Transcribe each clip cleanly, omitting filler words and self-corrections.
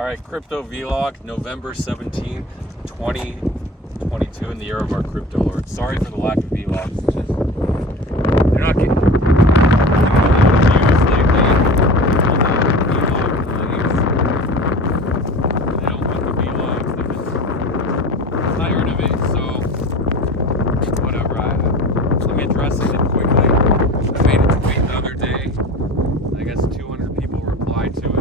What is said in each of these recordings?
All right, crypto vlog, November 17th, 2022, in the year of our crypto lord. Sorry for the lack of vlogs. It's just, they're not getting views lately. They don't want the vlogs. They're just tired of it. So whatever. Let me address it quickly. I made a tweet the other day. I guess 200 people replied to it.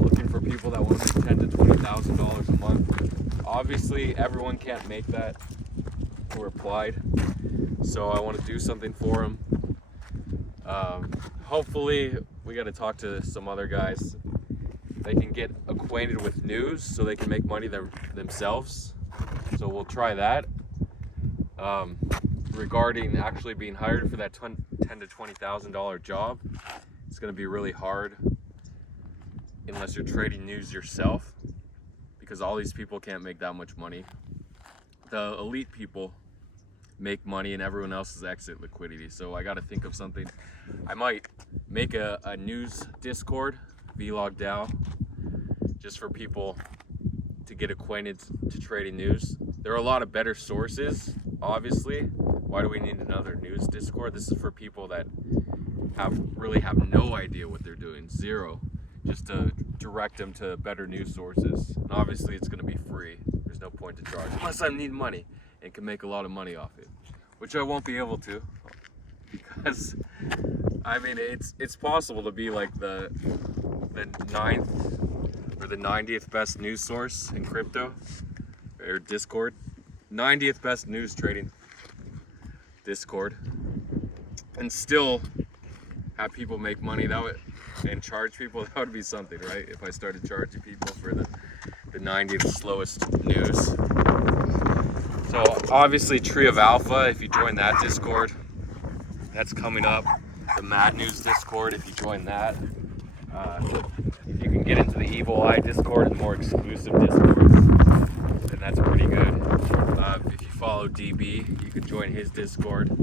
Looking for people that want to make $10,000 to $20,000 a month. Obviously, everyone can't make that who replied, so I want to do something for them. Hopefully, we got to talk to some other guys. They can get acquainted with news so they can make money themselves. So we'll try that. Regarding actually being hired for that $10,000 to $20,000 job, it's going to be really hard unless you're trading news yourself, because all these people can't make that much money. The elite people make money and everyone else is exit liquidity. So I got to think of something. I might make a news Discord, Vlog DAO, just for people to get acquainted to trading news. There are a lot of better sources, obviously. Why do we need another news Discord? This is for people that really have no idea what they're doing, zero. Just to direct them to better news sources. And obviously it's going to be free. There's no point to charge unless I need money and can make a lot of money off it, which I won't be able to, because I mean it's possible to be like the 9th or the 90th best news source in crypto or Discord. 90th best news trading Discord, and still have people make money and charge people. That would be something, right? If I started charging people for the 90th slowest news. So obviously Tree of Alpha, if you join that Discord, that's coming up. The Mad News Discord, if you join that, you can get into the Evil Eye Discord and more exclusive Discords, and that's pretty good. If you follow DB, you can join his Discord.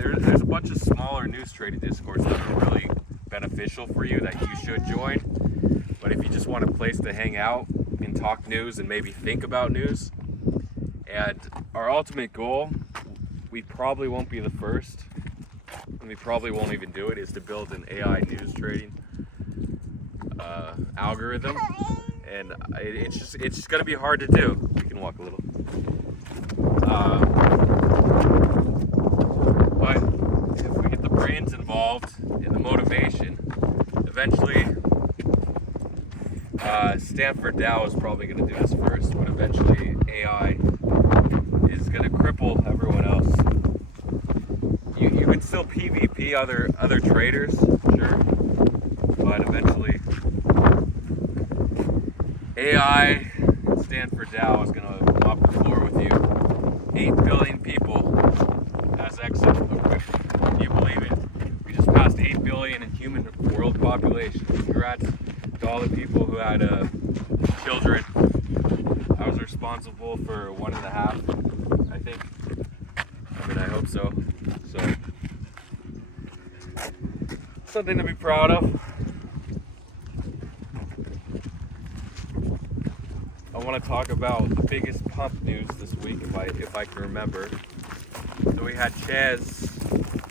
There's a bunch of smaller news trading Discords that are really beneficial for you that you should join. But if you just want a place to hang out and talk news and maybe think about news, and our ultimate goal, we probably won't be the first, and we probably won't even do it, is to build an AI news trading algorithm. And it's just gonna be hard to do. We can walk a little. But if we get the brains involved and the motivation, eventually Stanford DAO is probably going to do this first, but eventually AI is going to cripple everyone else. You can still PvP other traders, sure, but eventually AI and Stanford DAO is going to mop the floor with you. 8 billion people as exit. Can you believe it? We just passed 8 billion in human world population. Congrats to all the people who had children. I was responsible for 1.5, I think. I mean, I hope so. So, something to be proud of. I want to talk about the biggest pump news this week, if I can remember. So we had Chaz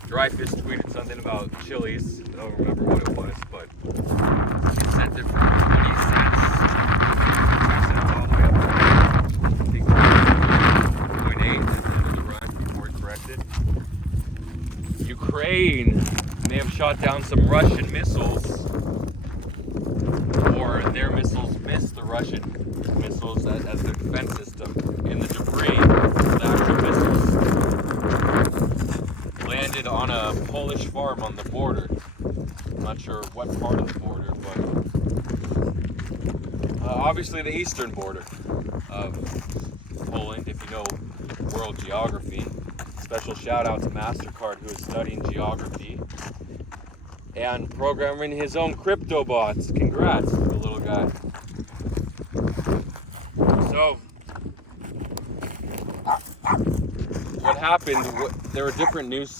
Dreyfus tweeted something about Chili's. I don't remember what it was, but he sent it from 20 cents. 2 cents all the way up to, I think, 0.8 at the end of the run before it corrected. Ukraine may have shot down some Russian missiles, or their missiles missed the Russian missiles as their defense system, and the debris of the actual missiles landed on a Polish farm on the border. I'm not sure what part of the border, but obviously the eastern border of Poland, if you know world geography. Special shout out to MasterCard, who is studying geography and programming his own crypto bots. Congrats, the little guy. So, what happened, there were different news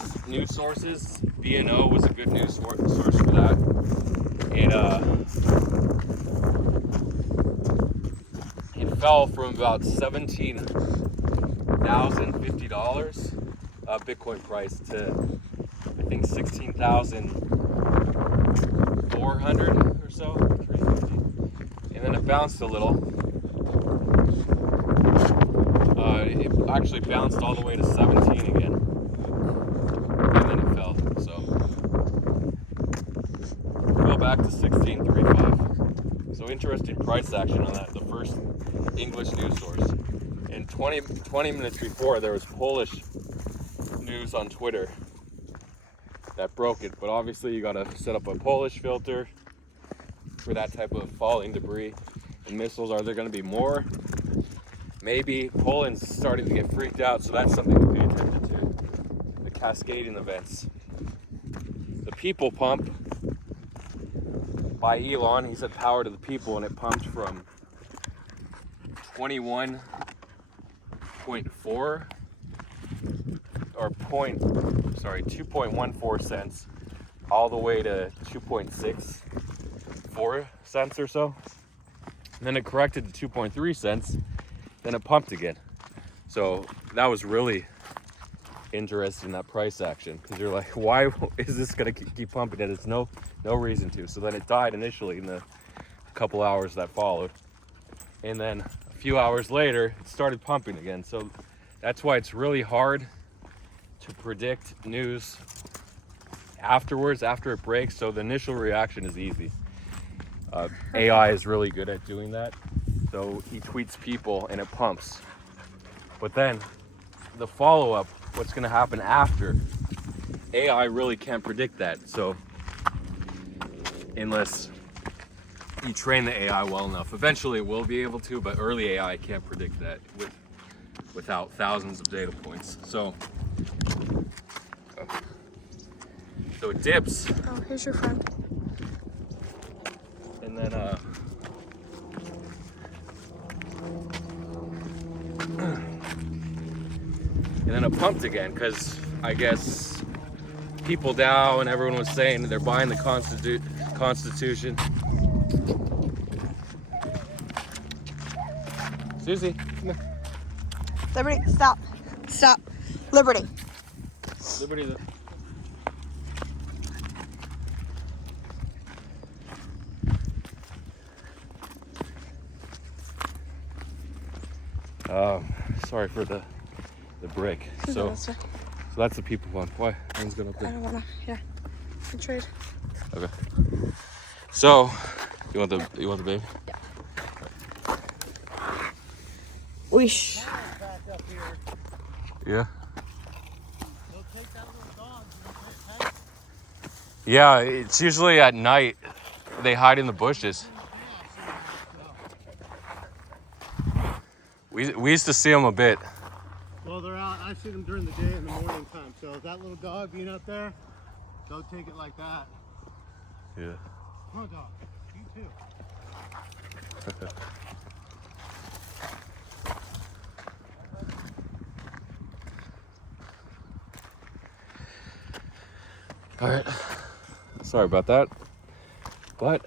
sources. BNO was a good news source for that. fell from about $17,050 Bitcoin price to I think 16,400 or so, 350, and then it bounced a little. It actually bounced all the way to 17 again, and then it fell. So fell back to 16.35. So interesting price action on that, the first English news source. And 20 minutes before, there was Polish news on Twitter that broke it, but obviously you gotta set up a Polish filter for that type of falling debris and missiles. Are there gonna be more? Maybe. Poland's starting to get freaked out, so that's something to pay attention to. The cascading events. The people pump by Elon, he said power to the people, and it pumped from 21.4 or 2.14 cents all the way to 2.64 cents or so. And then it corrected to 2.3 cents. Then it pumped again. So that was really interesting, that price action, because you're like, why is this gonna keep pumping it? It's no reason to. So then it died initially in the couple hours that followed, and then a few hours later it started pumping again. So that's why it's really hard to predict news afterwards, after it breaks. So the initial reaction is easy. AI is really good at doing that. So he tweets people and it pumps. But then the follow-up, what's gonna happen after, AI really can't predict that. So unless you train the AI well enough, eventually it will be able to, but early AI can't predict that without thousands of data points. So it dips. Oh, here's your friend. And then it pumped again, because I guess people down, everyone was saying they're buying the Constitution. Susie, come here. Liberty, stop. Stop. Liberty. Liberty. Sorry for the break. So that's the people one. Why? One's going up there. I don't wanna. Yeah. I trade. Okay. So you want the baby? Yeah. Weesh. Yeah. Yeah, it's usually at night. They hide in the bushes. We used to see them a bit. Well, they're out. I see them during the day and the morning time. So that little dog being out there, don't take it like that. Yeah. Come on, dog. You too. All right. Sorry about that. But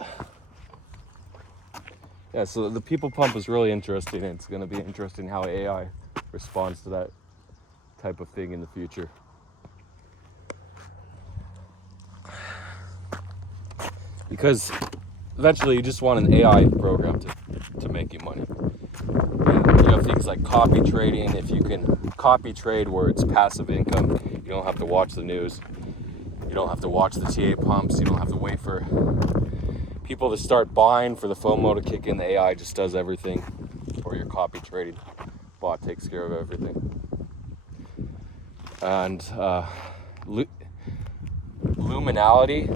yeah, so the people pump is really interesting. It's going to be interesting how AI responds to that type of thing in the future. Because eventually you just want an AI program to make you money. And you have things like copy trading. If you can copy trade where it's passive income, you don't have to watch the news. You don't have to watch the TA pumps. You don't have to wait for people to start buying for the FOMO to kick in. The AI just does everything, or your copy trading bot takes care of everything. And Luminality,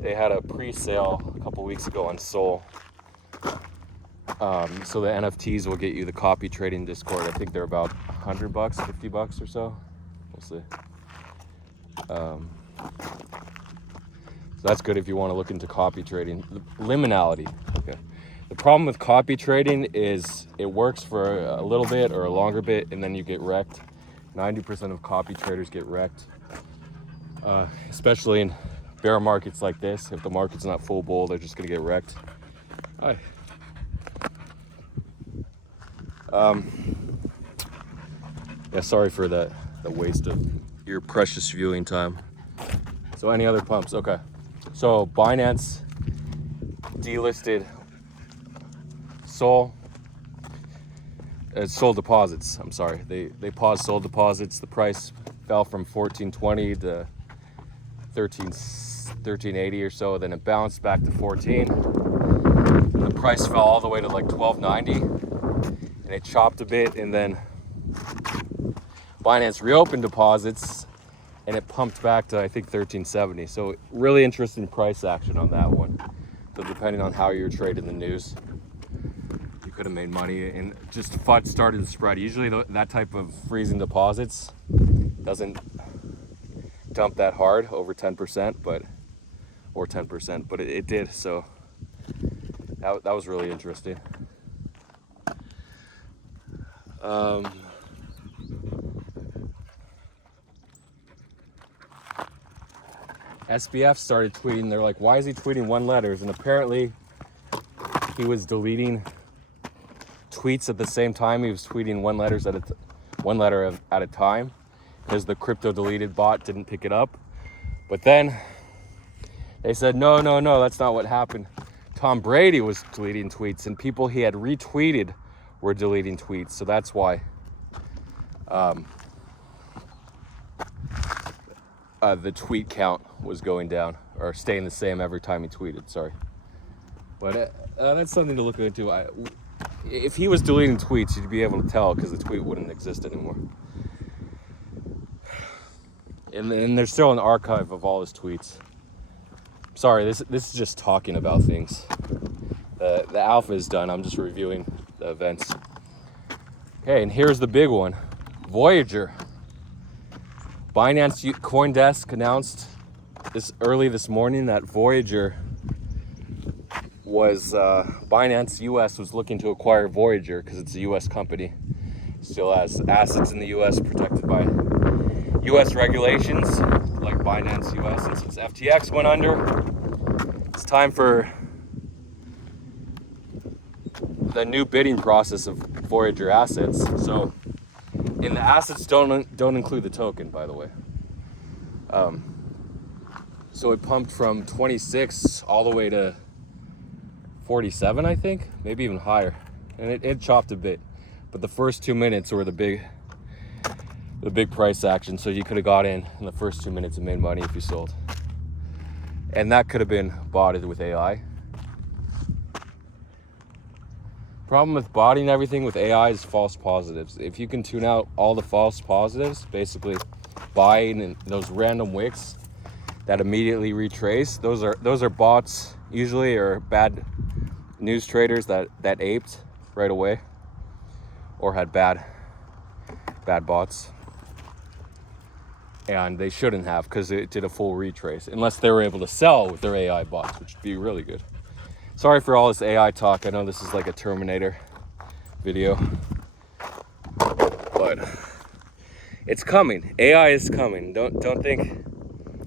they had a pre-sale a couple weeks ago on Sol. So the NFTs will get you the copy trading Discord. I think they're about $100, $50 or so. We'll see. So that's good if you want to look into copy trading. Liminality. Okay. The problem with copy trading is it works for a little bit or a longer bit, and then you get wrecked. 90% of copy traders get wrecked, especially in bear markets like this, if the market's not full bull, they're just gonna get wrecked. Hi. Yeah, sorry for the waste of your precious viewing time. So any other pumps? Okay. So Binance delisted Sol deposits. I'm sorry. They paused Sol deposits. The price fell from 14.20 to 13.80 or so. Then it bounced back to 14. And the price fell all the way to like 12.90, and it chopped a bit, and then Binance reopened deposits and it pumped back to I think 13.70. So really interesting price action on that one. So depending on how you're trading the news, you could have made money, and just FUD started to spread. Usually that type of freezing deposits doesn't dump that hard over 10%, or 10%, but it did. So that was really interesting. SBF started tweeting. They're like, why is he tweeting one letters? And apparently he was deleting tweets at the same time he was tweeting one letter at a time, because the crypto deleted bot didn't pick it up. But then they said, no, that's not what happened. Tom Brady was deleting tweets, and people he had retweeted were deleting tweets. So that's why the tweet count was going down, or staying the same every time he tweeted, sorry. But that's something to look into. If he was deleting tweets, you'd be able to tell, because the tweet wouldn't exist anymore. And there's still an archive of all his tweets. Sorry, this is just talking about things. The alpha is done. I'm just reviewing the events. Okay, and here's the big one. Voyager. Binance CoinDesk announced early this morning that Voyager was, Binance US was looking to acquire Voyager because it's a US company. Still has assets in the US protected by US regulations like Binance US. And since FTX went under, it's time for the new bidding process of Voyager assets. So, and the assets don't include the token, by the way. So it pumped from 26 all the way to 47, I think, maybe even higher, and it chopped a bit. But the first 2 minutes were the big price action. So you could have got in the first 2 minutes and made money if you sold. And that could have been botted with AI. Problem with botting everything with AI is false positives. If you can tune out all the false positives, basically buying and those random wicks that immediately retrace, those are bots usually, or bad news traders that aped right away, or had bad bots. And they shouldn't have, because it did a full retrace, unless they were able to sell with their AI bots, which would be really good. Sorry for all this AI talk. I know this is like a Terminator video, but it's coming. AI is coming. Don't think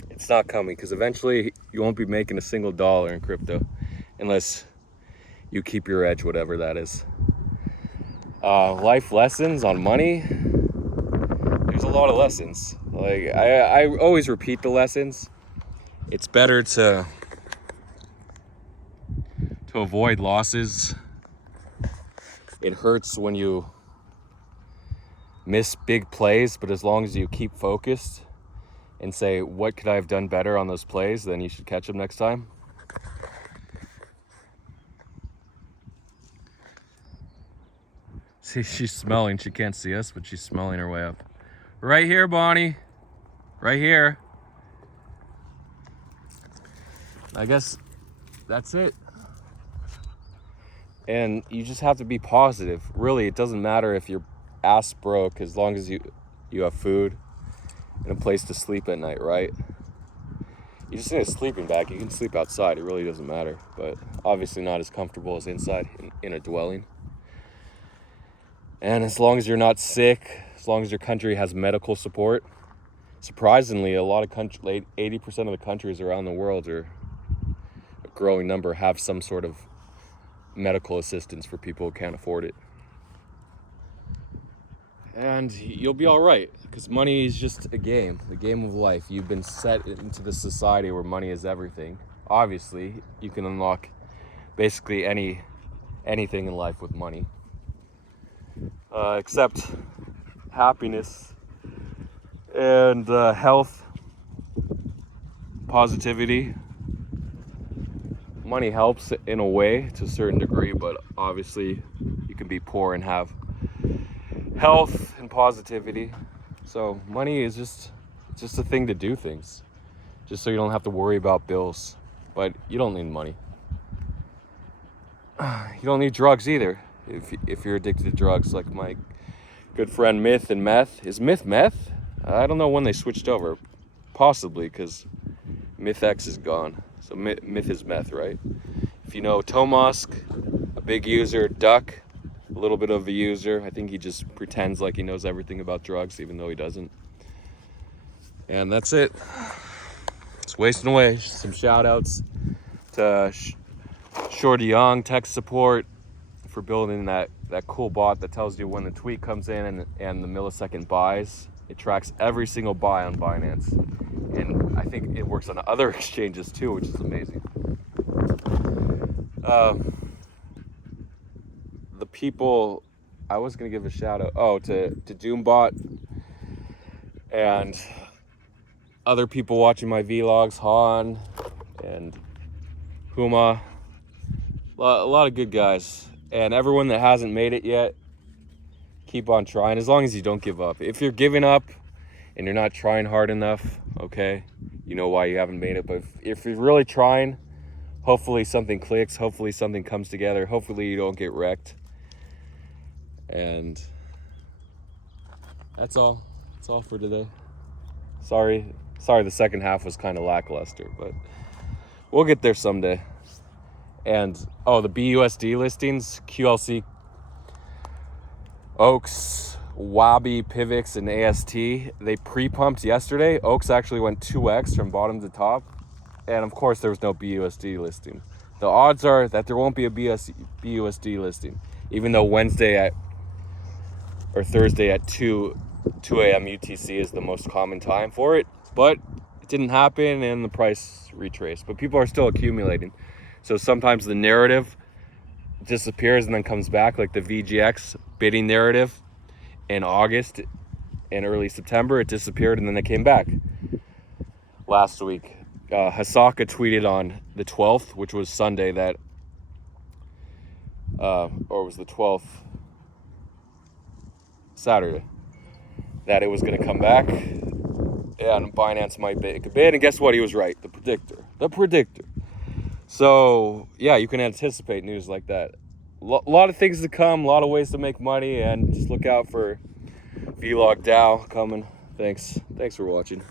it's not coming, because eventually you won't be making a single dollar in crypto unless you keep your edge, whatever that is. Life lessons on money. There's a lot of lessons. Like I always repeat the lessons. It's better to avoid losses. It hurts when you miss big plays, but as long as you keep focused and say, what could I have done better on those plays, then you should catch them next time. See, she's smelling. She can't see us, but she's smelling her way up. Right here, Bonnie. Right here. I guess that's it. And you just have to be positive. Really, it doesn't matter if you're ass broke, as long as you have food and a place to sleep at night, right? You just need a sleeping bag. You can sleep outside. It really doesn't matter. But obviously not as comfortable as inside in a dwelling. And as long as you're not sick, as long as your country has medical support, surprisingly, a lot of 80% of the countries around the world, are a growing number, have some sort of medical assistance for people who can't afford it. And you'll be all right, because money is just a game of life. You've been set into this society where money is everything. Obviously, you can unlock basically anything in life with money, except happiness and health, positivity. Money helps in a way to a certain degree, but obviously you can be poor and have health and positivity. So money is just a thing to do things, just so you don't have to worry about bills. But you don't need money. You don't need drugs either, if you're addicted to drugs, like my good friend Myth and Meth. Is Myth Meth? I don't know when they switched over. Possibly, because Myth X is gone. So Myth is Meth, right? If you know Tomask, a big user, Duck, a little bit of a user. I think he just pretends like he knows everything about drugs, even though he doesn't. And that's it. It's wasting away. Some shout outs to Shorty Young tech support for building that cool bot that tells you when the tweet comes in and the millisecond buys. It tracks every single buy on Binance. And I think it works on other exchanges too, which is amazing. The people, I was going to give a shout out, to Doombot and other people watching my vlogs, Han and Huma. A lot of good guys. And everyone that hasn't made it yet, keep on trying, as long as you don't give up. If you're giving up and you're not trying hard enough, okay, you know why you haven't made it. But if you're really trying, hopefully something clicks, hopefully something comes together, hopefully you don't get wrecked. And that's all. That's all for today. Sorry the second half was kind of lackluster, but we'll get there someday. And the BUSD listings, QLC, Oaks, Wabi, Pivx, and AST, they pre-pumped yesterday. Oaks actually went 2x from bottom to top. And of course there was no BUSD listing. The odds are that there won't be a BUSD listing, even though Thursday at 2 a.m. UTC is the most common time for it. But it didn't happen and the price retraced. But people are still accumulating. So sometimes the narrative disappears and then comes back, like the VGX bidding narrative in August and early September. It disappeared and then it came back last week. Hasaka tweeted on the 12th, which was Sunday, that or was the 12th Saturday, that it was going to come back and Binance might make a bid. And guess what? He was right. The predictor. So yeah, you can anticipate news like that. A lot of things to come, a lot of ways to make money, and just look out for Vlog DAO coming. Thanks for watching.